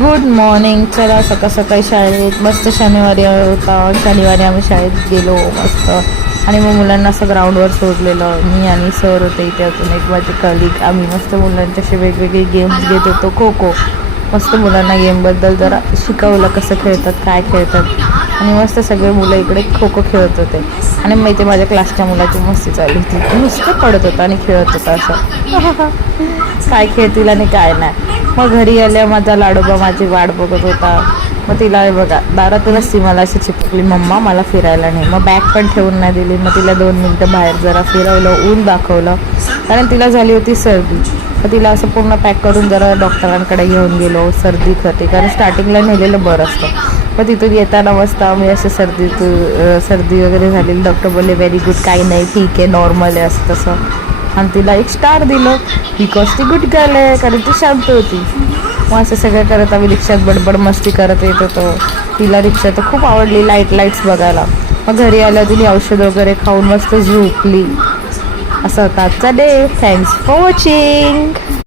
Good morning. चला सकाळ सकाळी शाळेत मस्त शनिवारी होता. शनिवारी आम्ही शाळेत गेलो मस्त आणि मग मुलांना असं ग्राउंडवर सोडलेलं. मी आणि सर होते इथे, अजून एक माझे कलिग. आम्ही मस्त मुलांच्याशी वेगवेगळे गेम्स घेत होतो. खो खो मस्त मुलांना गेमबद्दल जरा शिकवलं, कसं खेळतात, काय खेळतात. आणि मस्त सगळे मुलं इकडे खो खो खेळत होते आणि मग इथे माझ्या क्लासच्या मुलाची मस्ती चालू होती. नुसतं पडत होता आणि खेळत होता असं काय खेळतील आणि काय नाही. मग घरी आल्या माझा लाडोबा माझी वाट बघत होता. मग तिला बघा दारातूनच ती मला अशी चिपकली, मम्मा मला फिरायला नाही. मग बॅग पण ठेवून नाही दिली. मग तिला 2 मिनटं बाहेर जरा फिरवलं, ऊन दाखवलं, कारण तिला झाली होती सर्दी. मग तिला असं पूर्ण पॅक करून जरा डॉक्टरांकडे घेऊन गेलो. सर्दी खते, कारण स्टार्टिंगला नेलेलं बरं असतं. मग तिथून येताना मस्त आम्ही असे सर्दी वगैरे झालेली. डॉक्टर बोलले व्हेरी गुड, काही नाही, ठीक आहे, नॉर्मल आहे असं तसं. आणि तिला एक स्टार दिलं बिकॉज ती गुड गर्ल आहे, कारण ती शांत होती. मग असं सगळं करत आम्ही रिक्षात बडबड मस्ती करत येत होतो. तिला रिक्षा तर खूप आवडली, लाईट्स बघायला. मग घरी आल्यावर तिने औषध वगैरे खाऊन मस्त झोपली. असा होता आजचा डे. Thanks for watching.